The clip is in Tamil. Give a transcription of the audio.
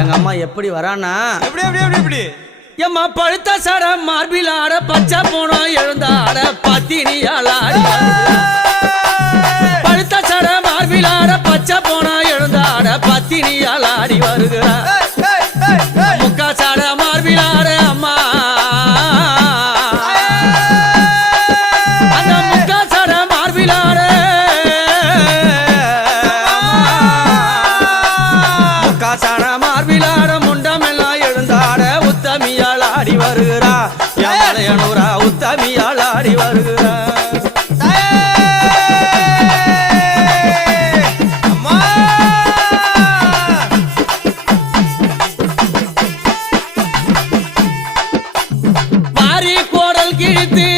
எங்க அம்மா எப்படி வரானா எப்படி எப்படி எப்படி எப்படி எம்மா பழுத்த சட மார்பில் ஆட பச்சை போனோம் எழுந்தாட பத்தினியால் ஆடி பழுத்த சட மார்பில் ஆட பச்சை போனோம் எழுந்தாட பத்தினியால் ஆடி வருகிறார் முக்கா சட மார்பில் ஆட அம்மா அந்த முக்கா சட மார்பில் ஆட முக்கா சட மார்பில் ஆட முண்டமெல்லாம் எழுந்தாட உத்தமியால் ஆடி வருகிறா யானையனூரா உத்தமியால் ஆடி வருகிறா மாறி கோடல் கிழித்து